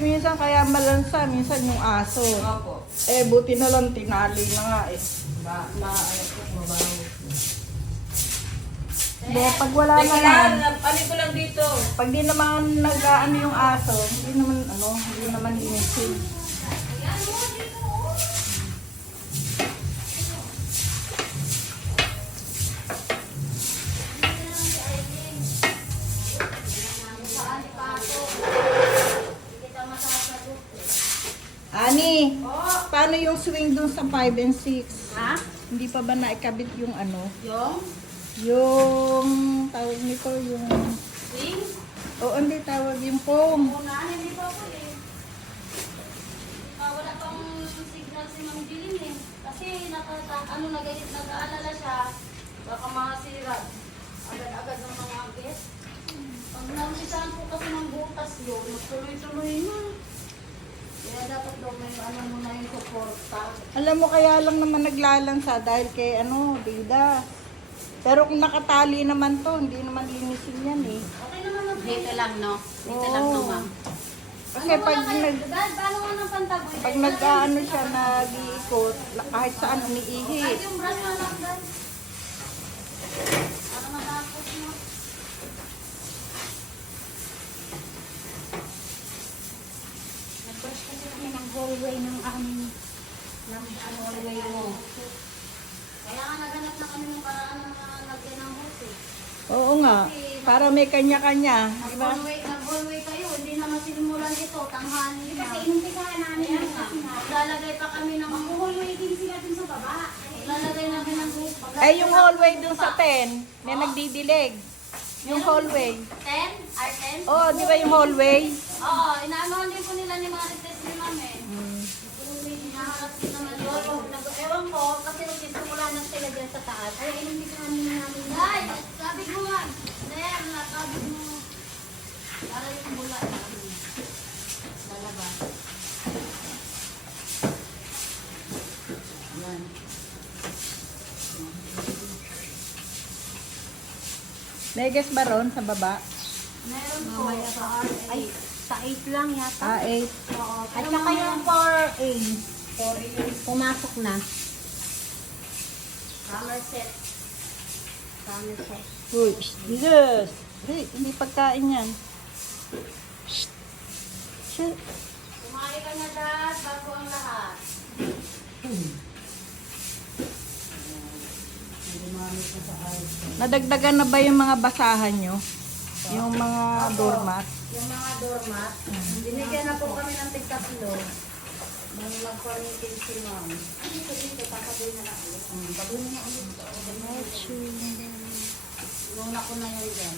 minsan kaya malansa, minsan yung aso. Opo. Eh, buti na lang tinali na nga eh. Ano po, mabaho. Hindi, pag wala Teka naman, lang, alin ko lang dito. pag di naman nag-ano yung aso, hindi naman linisin. Ani, paano yung swing dun sa 5 and 6? Ha? Hindi pa ba naikabit yung ano? Yung? Yung tawag nito, yung... Swing? Oo, hindi tawag yung foam. Una, hindi pa ako eh. Wala pang signal si Mang Jilin eh. Kasi nag-aalala siya. Baka masira. Agad-agad ng mga agit. Pag naulisan po kasi ng butas yun, magtuloy-tuloy na. Kaya dapat daw may ano muna yung suporta. Alam mo, kaya lang naman naglalansa dahil kay Dida. Pero kung nakatali naman to, hindi naman linisin yan eh. Okay naman ang Dito lang, no? Dito Oo. lang to, ma'am. Kasi paano nga ng pantaboy? pag nag-ano siya, nag-iikot, kahit saan umiihi. Ay, yung brush na lang, Dan. Ano matapos mo? Nag-brush kasi kami ng hallway ng aming hallway mo. Kaya nga naganap na kami ng paraan ng mga lagyan ng hose eh. Oo nga, para may kanya-kanya. Diba? Nag-hallway kayo, hindi naman sinimulan ito, tanghali na. Kasi inumpisahan namin Ayan yung nga. kasi nga. Lalagay pa kami ng Mag-hallway din sila dun sa baba. Lalagay namin ng hose. Ay, yung hallway dun sa 10, may nagdidilig. Yung hallway. 10? R10? Oo, di ba yung hallway? Oo, inaanohan din po nila ni mga retest ni Ma'am eh. Hinaharap din naman yun. Ewan ko, kasi nagsisimula na sila dyan sa taas. Ay, inumpisahan namin. Ay, sabi ko nga. There, sabi mo. Para yung bula namin. Lalabas. Yan. May gas ba ron sa baba? Meron po. Mamaya sa Ay, sa 8 lang yata. Ah, 8. Oo. At saka yung 4A. Pumasok na. Somerset. Somerset. Uy, Jesus! Hindi pagkain yan. Shh. Shh. Kumain ka na dad, bago ang lahat. Nadagdagan na ba yung mga basahan nyo? Yung mga doormat? Yung mga doormat, binigyan na po kami ng tig-tatlo. Nung nag-quarantine si Ma'am. Ay, dito, papabuhin na lang ulit. Papabuhin na ulit. Nung na ko na yun dyan.